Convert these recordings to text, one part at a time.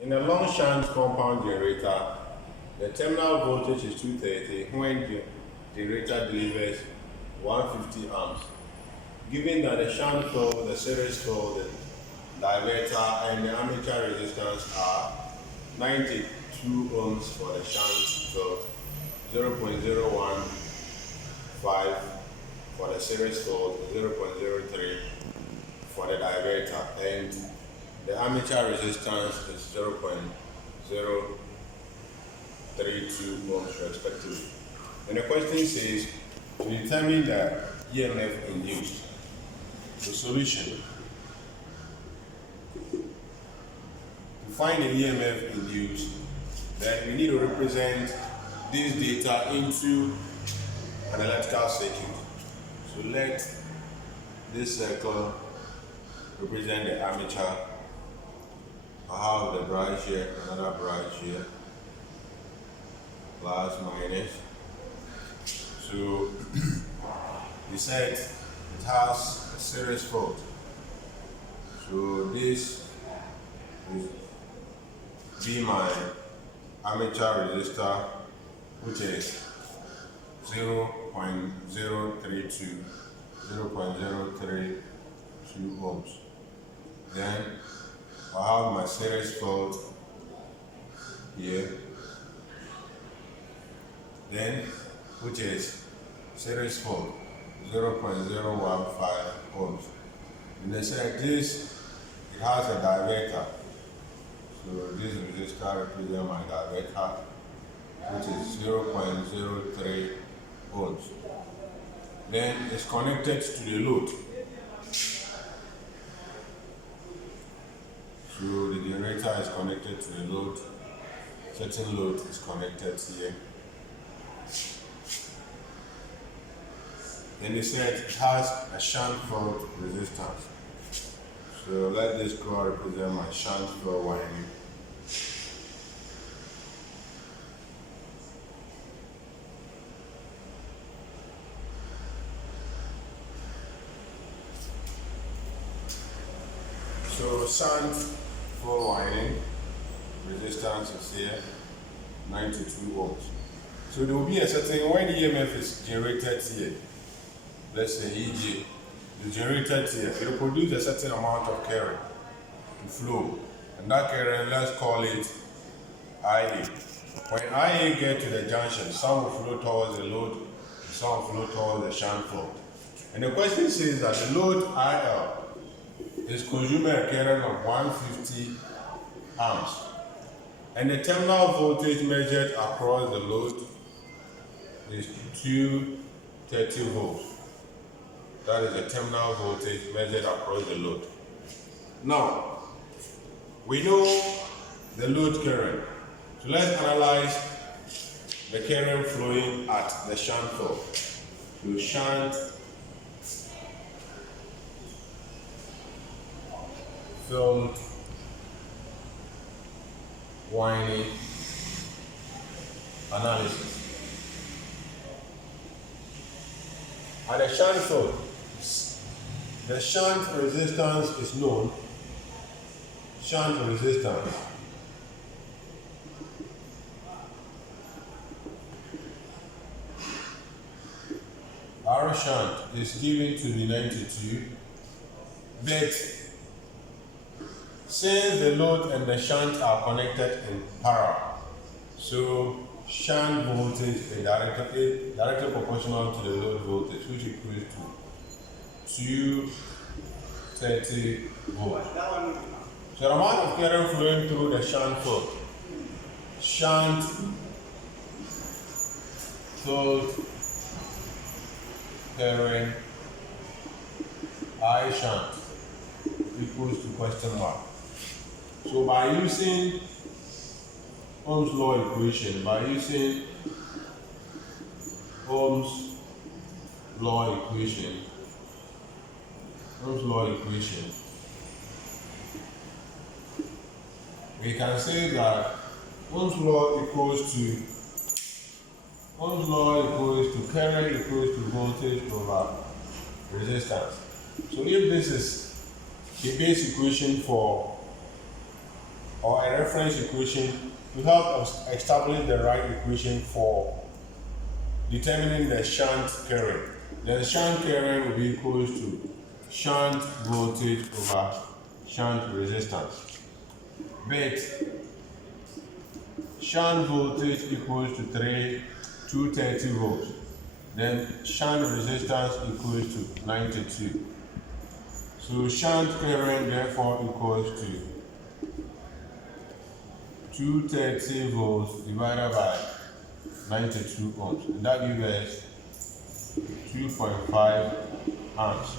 In a long shunt compound generator, the terminal voltage is 230 when the generator delivers 150 amps. Given that the shunt field, the series field, the divertor, and the armature resistance are 92 ohms for the shunt field, 0.015 for the series field, 0.03 for the diverter, and the armature resistance is 0.032 ohms respectively. And the question says to determine the EMF induced. The solution: to find the EMF induced, then we need to represent this data into an electrical circuit. So let this circle represent the armature. I have the branch here, another branch here, plus, minus. So we said it has a series field. So this is be my armature resistor, which is 0.032 ohms. Then I have my series field here, then which is series field 0.015 ohms. And they said this, it has a divertor. So this resistor represents my divertor, which is 0.03 ohms. Then it's connected to the load. So the generator is connected to the load. Certain load is connected here. Then they said it has a shunt field resistance. So let this curve represent my shunt field winding. So shunt field winding resistance is here, 92 ohms. So there will be a certain, when the EMF is generated here, let's say EG, the generated here, it will produce a certain amount of current to flow. And that current, let's call it IA. When IA gets to the junction, some will flow towards the load, some will flow towards the shunt field. And the question says that the load IL is consuming a current of 150 amps. And the terminal voltage measured across the load is 230 volts. That is the terminal voltage measured across the load. Now, we know the load current. So let's analyze the current flowing at the shunt field. So shunt field winding analysis. At the shunt field, the shunt resistance is known. Shunt resistance R shunt is given to be 92, but since the load and the shunt are connected in parallel, so shunt voltage is directly proportional to the load voltage, which equals to 230 volts. So the amount of current flowing through the shunt field current I shunt equals to question mark. So by using Ohm's law equation, we can say that Ohm's law equals to current equals to voltage over resistance. So if this is the base equation for or a reference equation to help us establish the right equation for determining the shunt current. The shunt current will be equal to shunt voltage over shunt resistance. But shunt voltage equals to 230 volts. Then shunt resistance equals to 92. So shunt current therefore equals to 230 volts divided by 92 ohms. And that gives us 2.5 amps.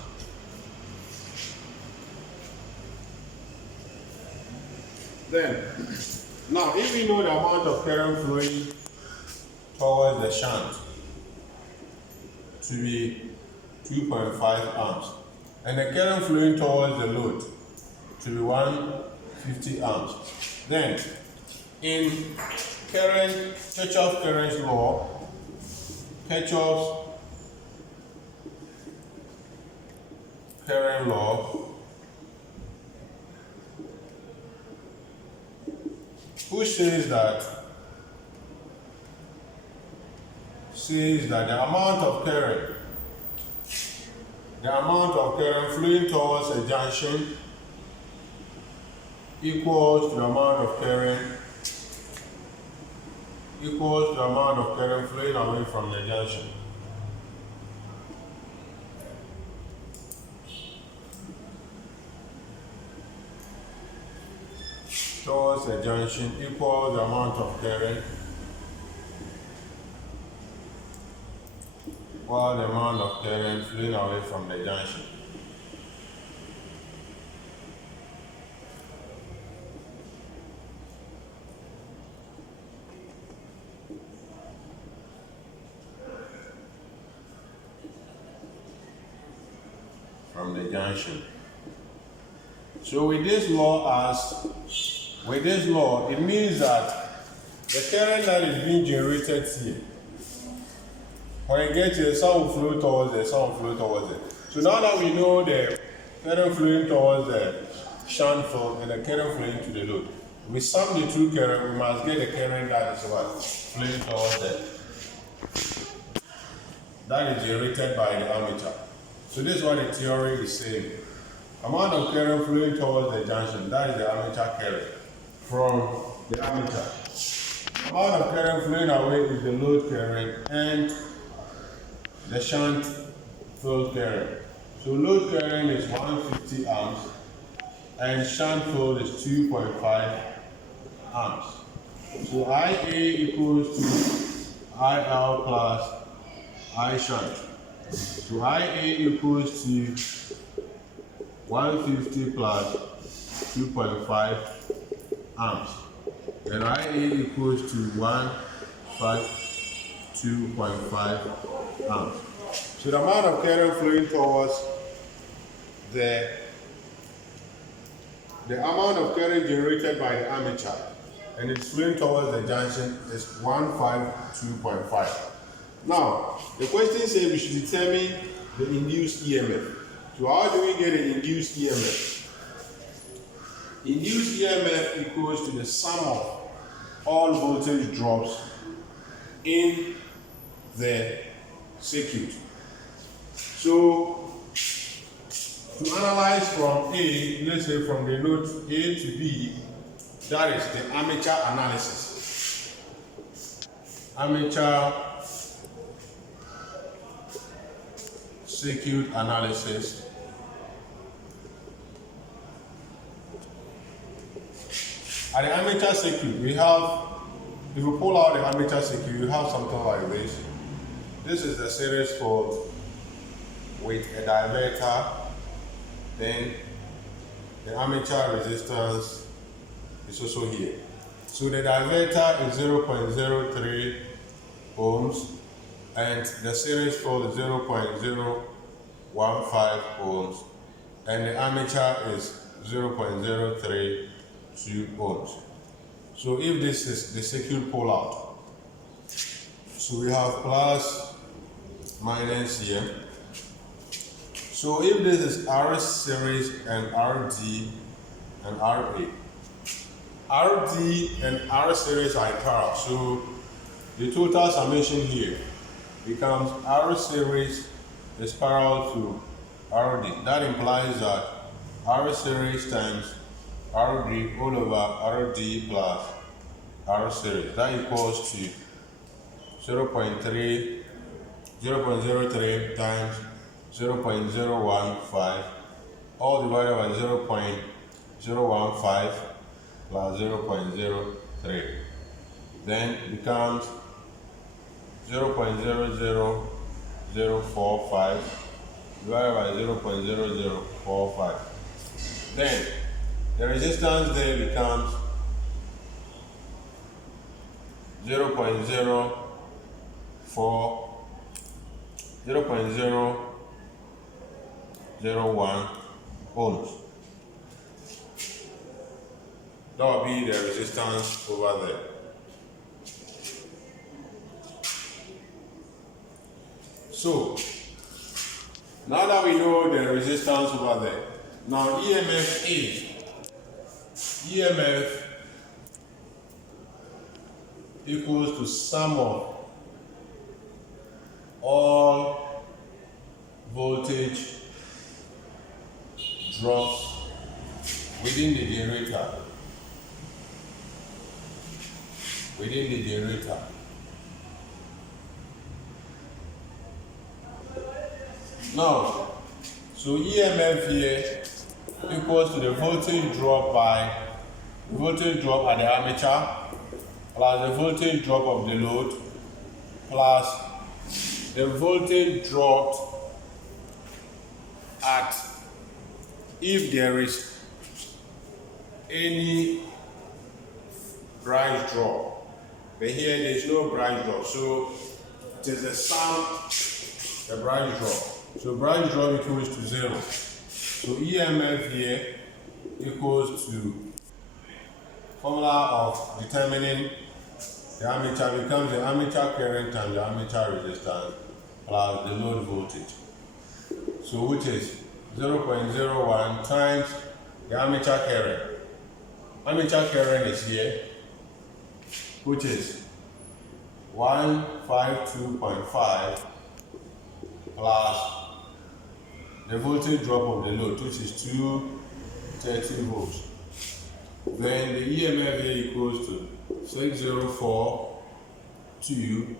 Then, now if we know the amount of current flowing towards the shunt to be 2.5 amps, and the current flowing towards the load to be 150 amps, then in Kirchhoff's current law, Kirchhoff's current law, which says that the amount of current flowing towards a junction equals to the amount of current flowing away from the junction. Towards the junction equals the amount of current while the amount of current flowing away from the junction. So with this law, it means that the current that is being generated here, when it gets here, some will flow towards it, some will flow towards it. So now that we know the current flowing towards the shunt field and the current flowing to the load, we sum the two current, we must get the current that is what? Flowing towards that is generated by the armature. So this is what the theory is saying. Amount of current flowing towards the junction, that is the armature current from the armature. Amount of current flowing away is the load current and the shunt field current. So load current is 150 amps and shunt field is 2.5 amps. So IA equals to IL plus I shunt. So IA equals to 150 plus 2.5 amps. And IA equals to 2.5 amps. So the amount of current flowing towards the amount of current generated by the armature and it's flowing towards the junction is 152.5. Now, the question says we should determine the induced EMF. So how do we get an induced EMF? Induced EMF equals to the sum of all voltage drops in the circuit. So, to analyze from A, let's say from the node A to B, that is the armature analysis. Armature circuit analysis. At the armature circuit, we have, if you pull out the armature circuit, you have something like this. This is the series field with a divertor, then the armature resistance is also here. So the divertor is 0.03 ohms and the series field is 0.015 ohms and the armature is 0.032 ohms. So if this is the circuit pull out, so we have plus minus here. So if this is R series and RD and RA, RD and R series are in parallel. So the total summation here becomes R series is parallel to RD. That implies that R series times RD all over RD plus R series. That equals to 0.03 times 0.015 all divided by 0.015 plus 0.03. Then it becomes 0.00045 divided by 0.0045. Then the resistance there becomes 0.01 ohms. That will be the resistance over there. So now that we know the resistance over there, now EMF equals to sum of all voltage drops within the generator. Now, so EMF here equals to the voltage drop at the armature plus the voltage drop of the load plus the voltage dropped at if there is any price drop. But here there is no price drop, so it is the sum, the price drop. So price drop equals to 0. So EMF here equals to formula of determining the armature becomes the armature current times the armature resistance plus the load voltage. So which is 0.01 times the armature current. Armature current is here, which is 152.5 plus the voltage drop of the load, which is 230 volts. Then the EMF here equals to 6042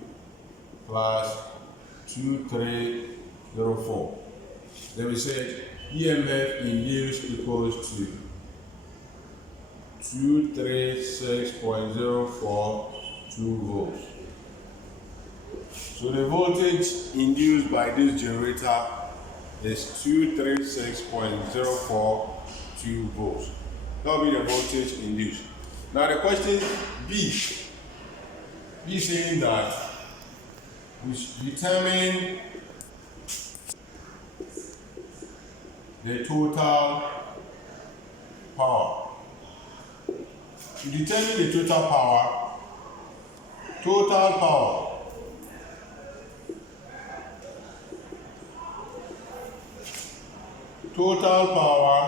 plus 2304. Then we said EMF induced equals to 236.042 volts. So the voltage induced by this generator is 236.042 volts. That will be the voltage induced. Now the question B saying that we should determine the total power. To determine the total power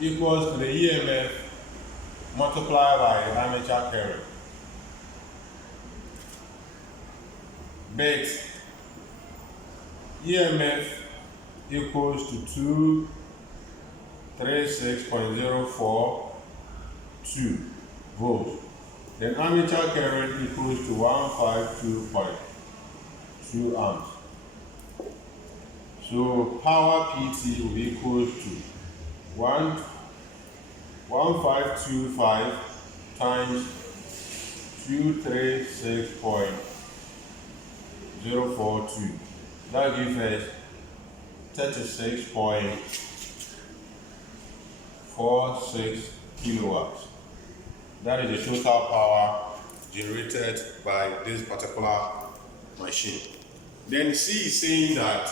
equals to the EMF multiplied by the armature current. But EMF equals to 236.042 volts. Then armature current equals to 152.2 amps. So power PT will be equal to 1525 times 236.042. That gives us 36.46 kilowatts. That is the total power generated by this particular machine. Then C is saying that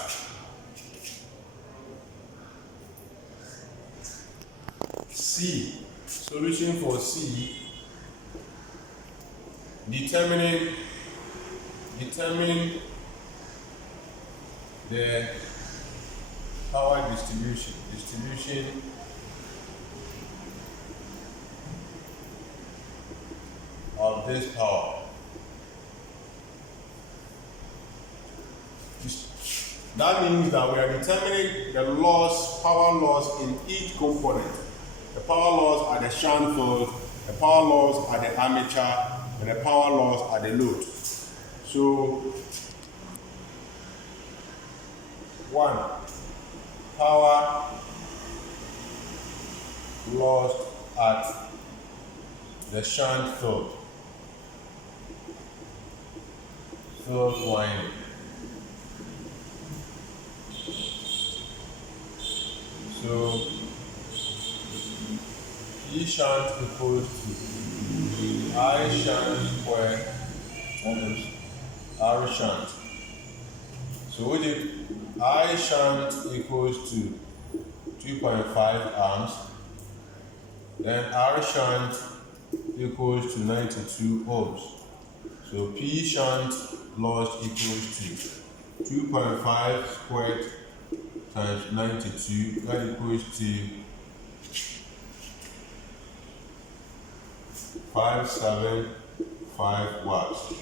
solution for C, determining the power distribution this power. That means that we are determining the loss, power loss in each component. The power loss at the shunt field, the power loss at the armature, and the power loss at the load. So, 1. Power lost at the shunt field winding. So E shunt equals to I shunt squared times R shunt. So we did I shunt equals to 2.5 amps. Then R shunt equals to 92 ohms. So P shunt loss equals to 2.5 squared times 92, that equals to 575 watts.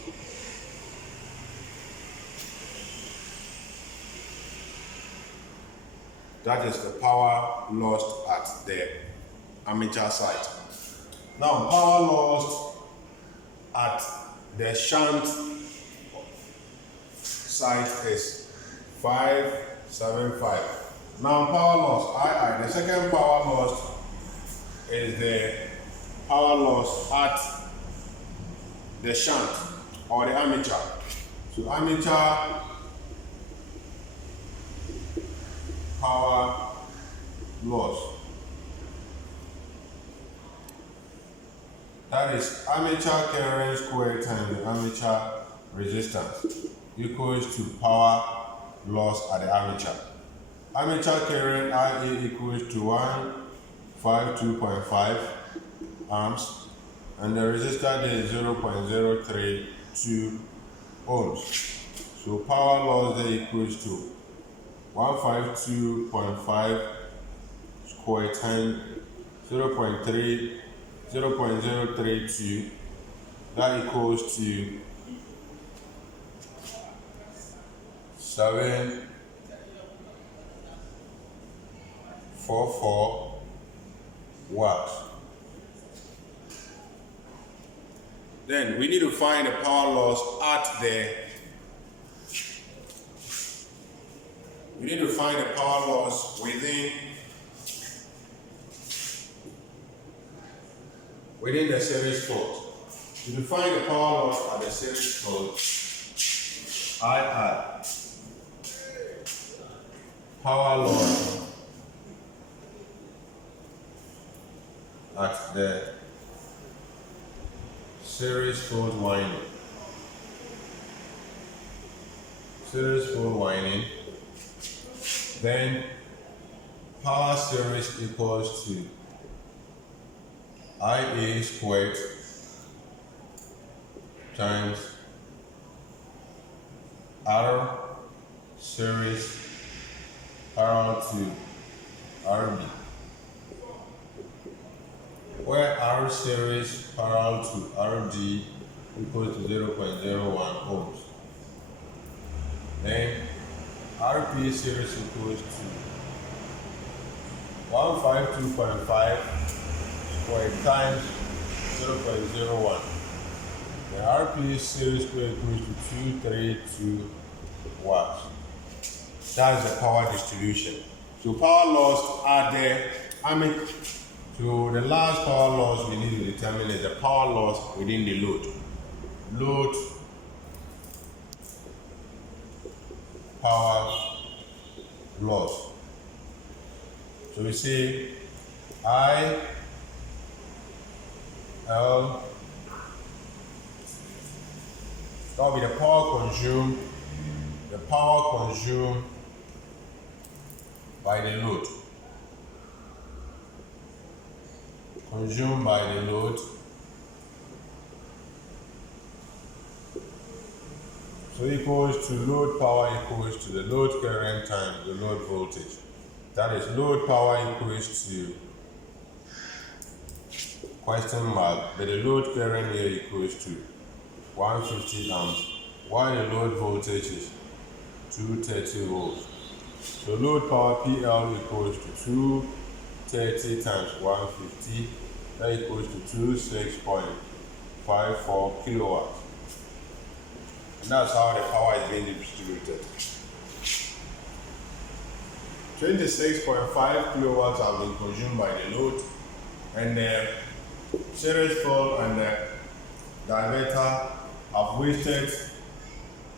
That is the power lost at the armature side. Now, power lost at the shunt side is 575. Now, power loss, the second power loss is the power loss at the shunt or the armature. So, armature power loss. That is armature current squared times the armature resistance equals to power loss at the armature. Armature current IA equals to 152.5 amps and the resistor is 0.032 ohms. So power loss there equals to 152.5 squared times 0.032, that equals to 744 watts. Then we need to find the power loss at the within the series fault. To define the power loss at the series fault, II, power loss at the series fault winding. Then power series equals to IA squared times R series parallel to RB, where R series parallel to RD equals to 0.01 ohms. Then RP series equals to 152.5 squared times 0.01. The RP series squared equals to 232 watts. That's the power distribution. So power loss are there. So the last power loss we need to determine is the power loss within the load. Load power loss. So we say I L, that will be the power consumed by the load. So equals to load power equals to the load current times the load voltage. That is load power equals to question mark, but the load current here equals to 150 amps, while the load voltage is 230 volts. So load power PL equals to 230 times 150, that equals to 26.54 kilowatts. And that's how the power is being distributed. 26.5 kilowatts have been consumed by the load, and the series field and the divertor have wasted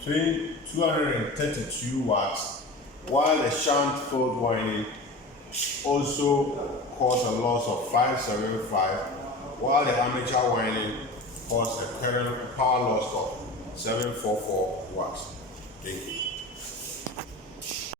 232 watts, while the shunt field winding also caused a loss of 575, while the armature winding caused a current power loss of 744 watts. Thank you.